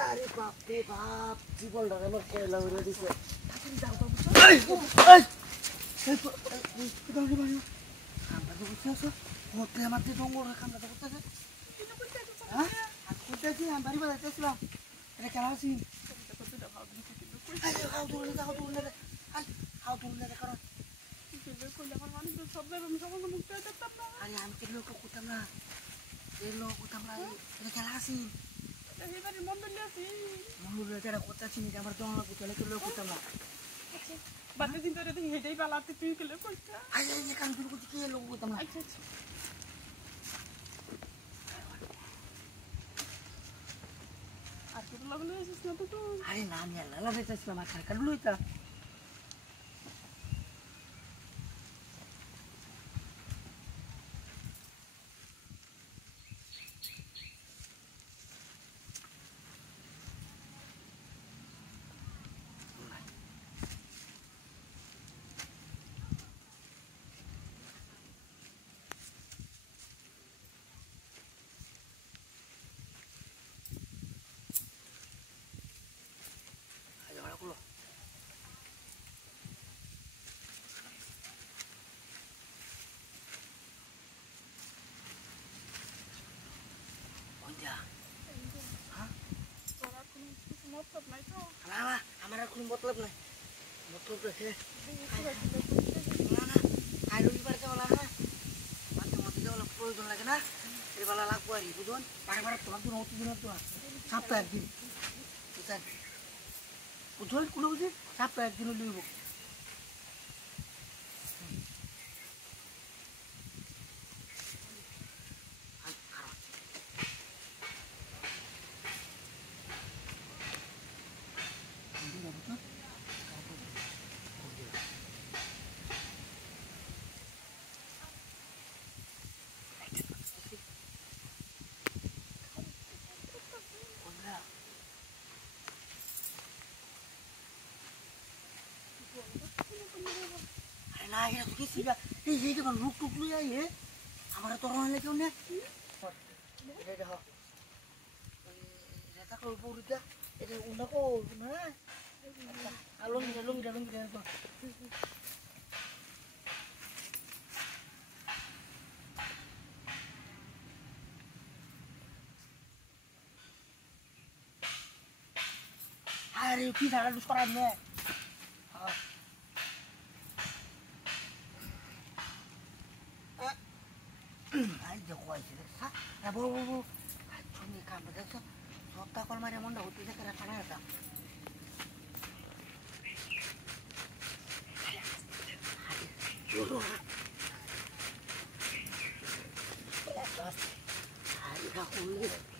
আরে বাপ রে বাপ জীবনটা আমার কয়লা হয়ে দিছে তাড়াতাড়ি যাও তো বুঝছো আমরা তো বুঝতে আছো হতে আমার যে জঙ্গল আমরা তো করতেছে হ্যাঁ আর করতেছি আমি বাড়ি বাজাইতেছিলাম এটা খেলা আছি হাও দূরে হাও দূরে কারণ আরে আমি তো লোক করতাম না এই লোক করতাম না এটা খেলা আছি মন্ডলে এটা করতেছি না আমার জঙ্গল করতে লোক করতাম না বাতে দিন ধরে দেখি হেডেই পালাতে তুই গেলে কইতা আরে এই কান দুটো করতে কি লোক করতাম না আচ্ছা আচ্ছা আর তো লাগলো এসেছ না তো আরে না আমি আল্লাহ বেঁচেছিলাম আর কার লইতা আমার আর কোনো মতলব নাই মতলব রেখে না না আর রবিবার যাওয়া না মাঝে মধ্যে যাওয়া প্রয়োজন লাগে না এবেলা লাগবো আর বুঝুন বারবার তোমার দিন অত দিনের তো সপ্তাহে একদিন বুঝুন কোনো বুঝি সপ্তাহে একদিনও লইব না এটা তো কিছু এই যে যখন লুক টুক লুই আই হে আমার তো রহলে কেউ না এটা দেখো এটা তো পুরোটা এটা উনাকো না লুঙ্গিটা তো আরে কি ধারা দুস করার নে আই দেখো আইছে দেখছা না বউ তুমি কাম দেখছো সত্তা কল মারে মন্ডা হতে দেখে রাখা না এটা আরে